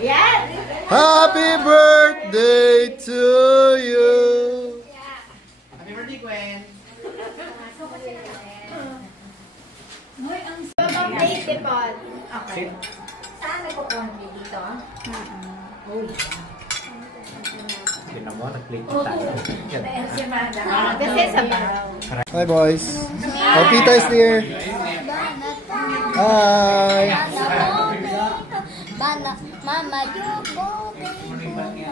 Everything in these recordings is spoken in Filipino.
Yan! Happy birthday to you! Happy birthday, Gwen! Birthday Paul. Okay. Saan nagpo-contribute dito? Tignan mo, nag-plate tayo. Kasi sa bahaw. Hi boys! Oh, Pita is here! Hi! Mama, you go, baby. Mama, you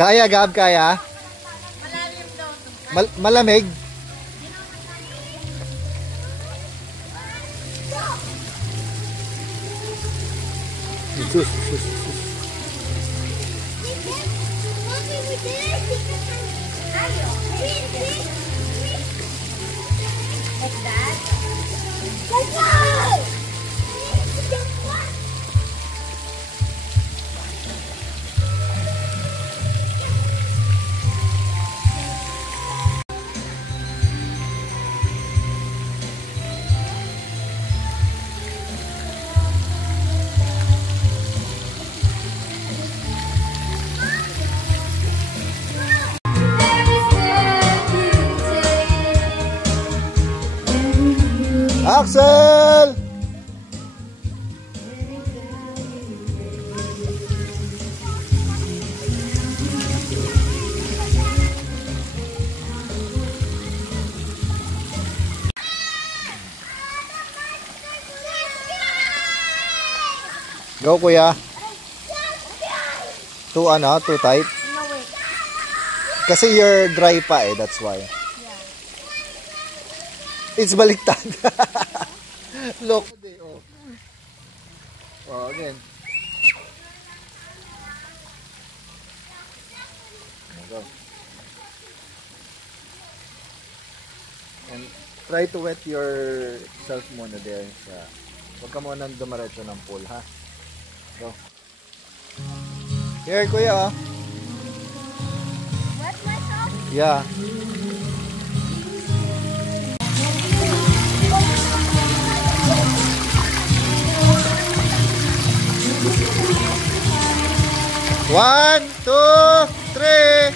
Kaya, Gab, kaya? Malamig? Sus, sus, sus. Like that? Let's go! Axel! Go, kuya. Too tight? Kasi you're dry pa eh, that's why. It's baliktad. Look. Oh, again. Go. And try to wet yourself muna there. Huwag ka muna dumaretso ng pool, ha? Go. Here, kuya, oh. Wet myself? Yeah. One, two, three.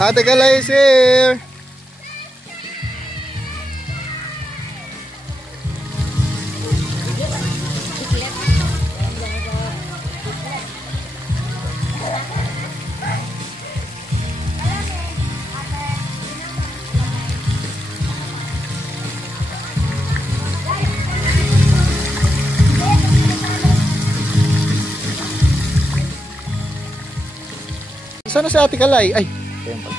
Ate Kalay is here. Sana si Ate Kalay? Ay, temple.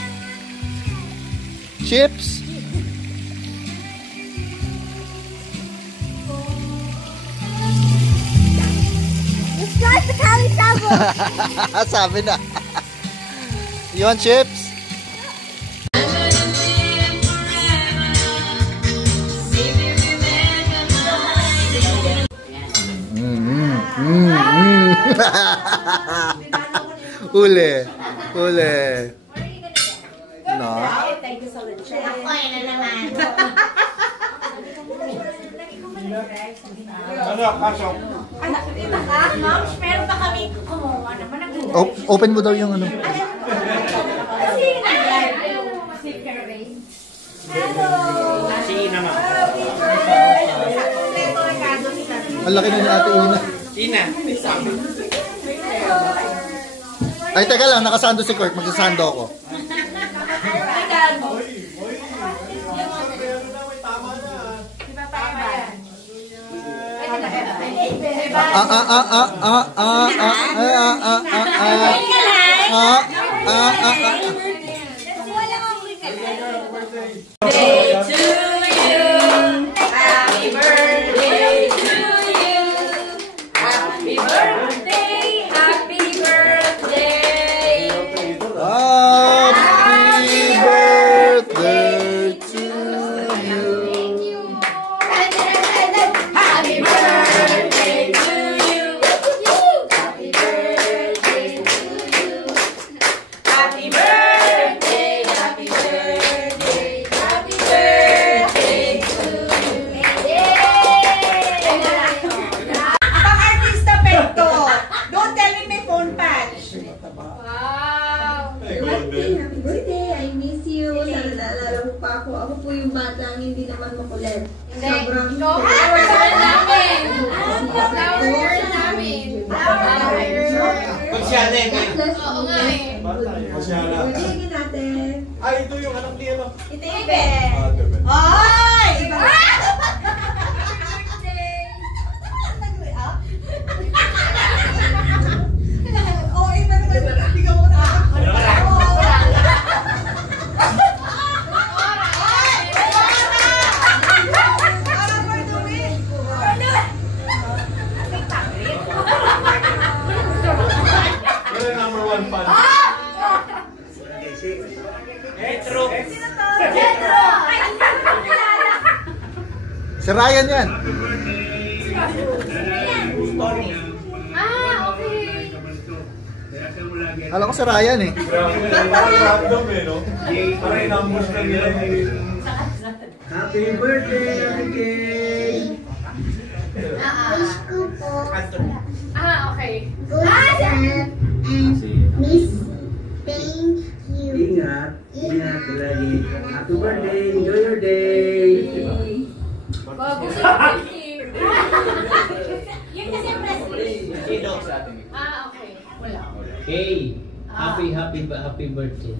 Chips. It's not the Cali Sabo. Sabi na. You want chips? Uli. No. Thank you so much. Ako na naman. Ma'am, meron pa kami kumuha naman. Open mo daw yung ano. Sige naman. Ang laki na ni Ate Ina. Ina. Ay, teka lang. Nakasando si Kurt. Magsasando ako. Day to you. yung batang hindi naman makulit. Hindi. Sobrang... Ikaw, flower girl namin. Flower girl namin. Flower girl. Konsyala eh. Oo nga eh. Hulihin natin. Ay, ito yung anak ni ano. Ito ibe. Ay! Oh, iba naman. Bigyan mo na. Number 1 fan. Petro. Si Ryan yan. Okay. Alam ko si Ryan eh. Random eh, no? Parang numbers lang nila. Happy birthday, Ate Kay! Okay. Miss, thank you. Ingat, ingat lagi. Happy birthday, enjoy your day! Bago sa Yun kasi Presley. Sino sa atin? Okay. Wala. Kay, happy birthday.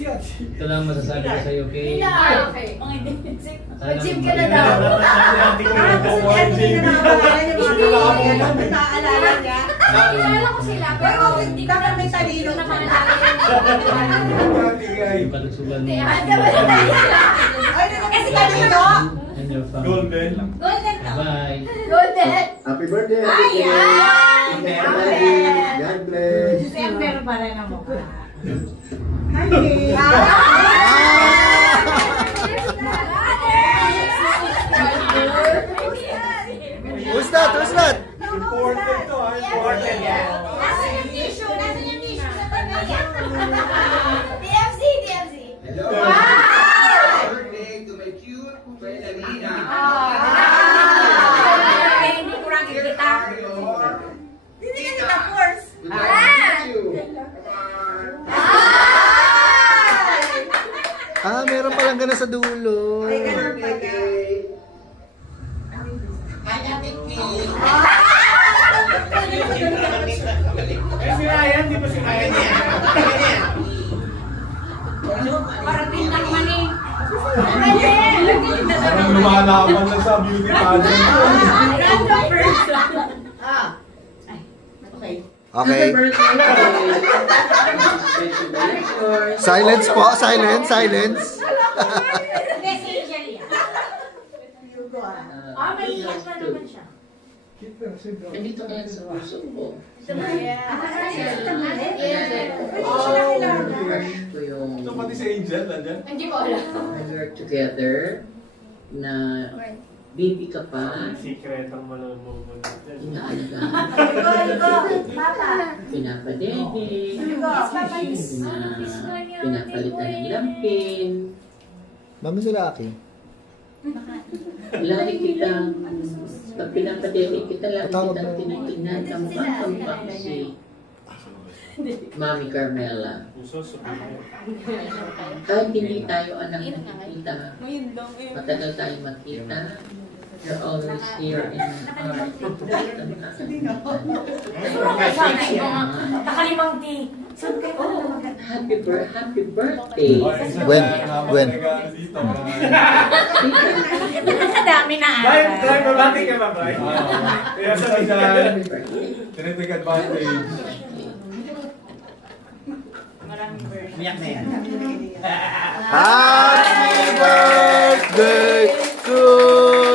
Ito lang masasabi ko sa'yo, Kay. Okay. Mag-gym ka na daw. Naalala niya. Kilala ko sila, pero hindi ko na may talino na Yung kalugsugan mo. Kasi talino. And your family. Golden. Golden to. Bye. Golden. Happy birthday, Ate Kay! Ayan. God bless! December pa rin ang mukha. Who's that? Who's that? Important to, ha? Important yan. Nasaan yung tissue? Nasaan yung tissue sa pamilya? DFC, DFC. Hello! Wow! Happy birthday to my cute friend Alina! Hindi ko lang kita. Hindi ka kita force. Good luck to you! Meron palang gana sa dulo. Ay, ganun pala. Eh, si Ryan, di ba si Ryan yan? Parang tintang mani. Parang lumalaban lang sa beauty pageant. Random person. Okay. Silence po. Silence. Silence. Messenger yan. May iyak na naman siya. Nandito kaya sa puso ko. Crush ko yung Ito pati si Angel, nandyan. Hindi ko alam. when we're together na baby ka pa, Secretang malabo mo natin. inaalagaan, Papa. pinapadede, Yes, pinapalitan ng lampin. Mami sila Aki. Lagi kitang, pag pinapadede kita, lagi Patawag kitang mo. tinitingnan ang mukha ko si Mami Carmela. Puso sa pinya. Kahit hindi tayo anak nakikita, matagal tayo magkita, you're always here in our Nakalimang tea. Happy birthday. When? Ang dami na Brian, ata. Brian, mabati ka ba, Brian? Kaya sa dyan, Happy birthday. tinitake advantage. Maraming version. Miyak na yan. Happy birthday to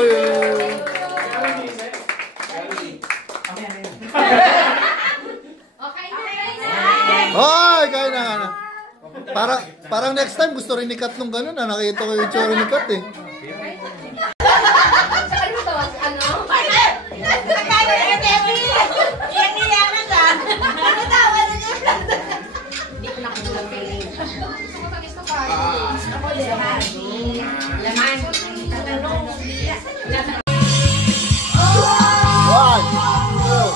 you. Okay na. Hoy, kaya na. Parang next time gusto rin ni Kat nung gano'n. Nakita ko yung tsura ni Kat eh. Ano to? Ano? Nagkano na Debbie? Iyak na siya. Ano tawa na niya? Hindi ko nakulang kayo. Gusto ko tamis na party. Ako laman. Laman. Tatanong. One, two.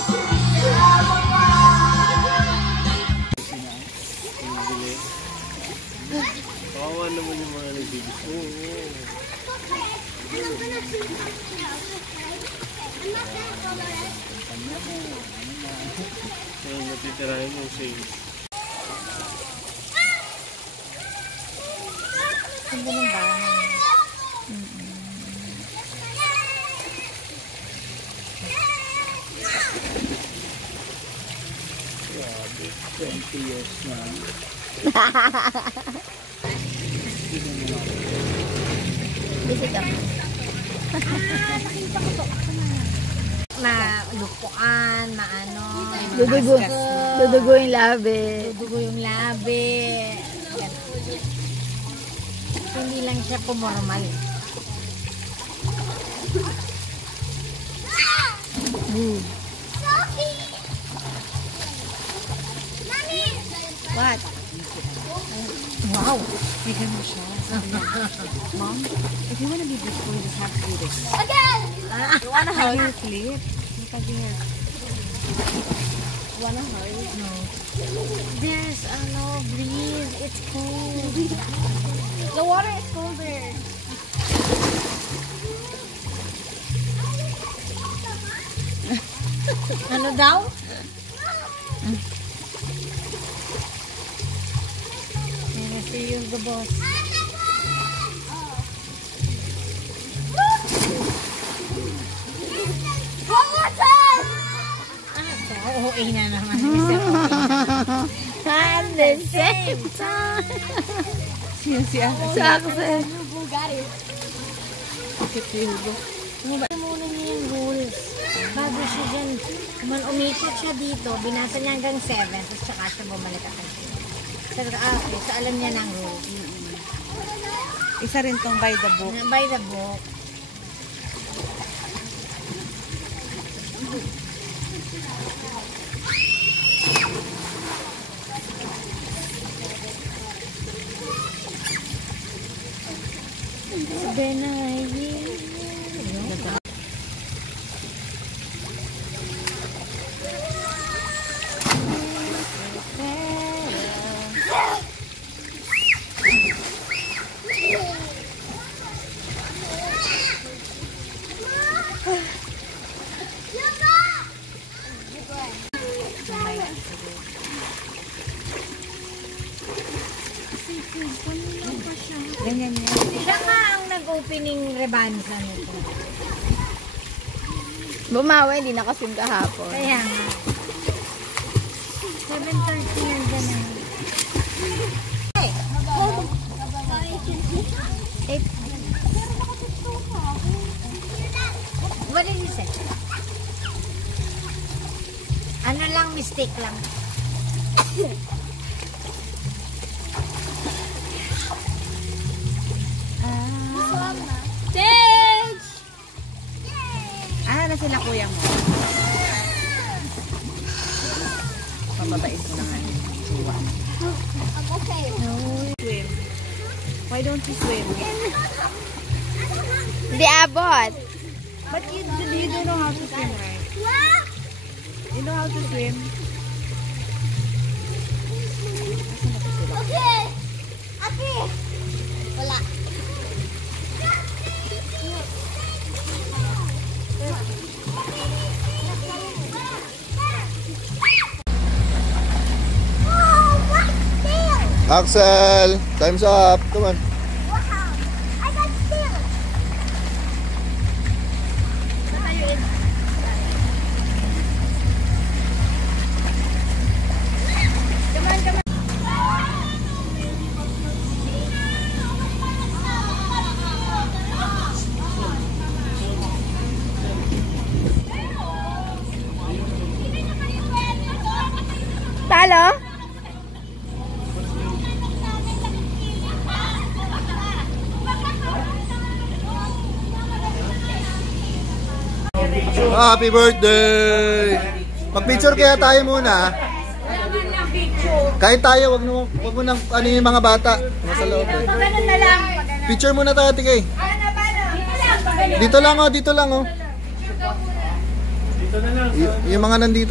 Kawawa naman yung mga nagbibis. Oo. Ayun, natitirahin yung sales. Ganda ng bahay. Grabe, 20 years na. Visit ako. Malupuan, maano. Dudugo yung labi. Dudugo yung labi. Yan. Hindi lang siya pumormal. What? Wow! May ganun siya. Mom, if you wanna be beautiful, you just have to do this. Again! You wanna hug? You flip. Look at here. You wanna hug? No. There's no breeze. It's cold. The water is colder. Ano daw? See you, the boss. Oo, na naman. At the same time. Siya. Saksen. Bakit si Hugo? Muna niya yung rules. Bago siya dyan. Umikot siya dito, binasa niya hanggang 7, tapos tsaka siya bumalik at okay, so alam niya ng rules. Isa rin tong by the book. By the book. Ganyan yan. Siya nga ang nag-opening rebansa nito. Bumawi, hindi nakasim kahapon. Kaya nga. 7:30 yan dyan na. Hey! What did you say? Ano lang, mistake lang. Na sila kuya mo. Pababait mo na nga. I'm okay. No. Swim. Why don't you swim? Di abot. But you don't know how to swim, right? You know how to swim? Okay. Okay. Wala. Axel, time's up. Come on. I got stairs. Talo? Happy birthday! Mag-picture kaya tayo muna. Kahit tayo, wag mo nang ano yung mga bata. Nasa loob. Ganun na lang. Picture muna tayo, Tigay. Dito lang oh, dito lang oh. Dito na lang. Yung mga nandito.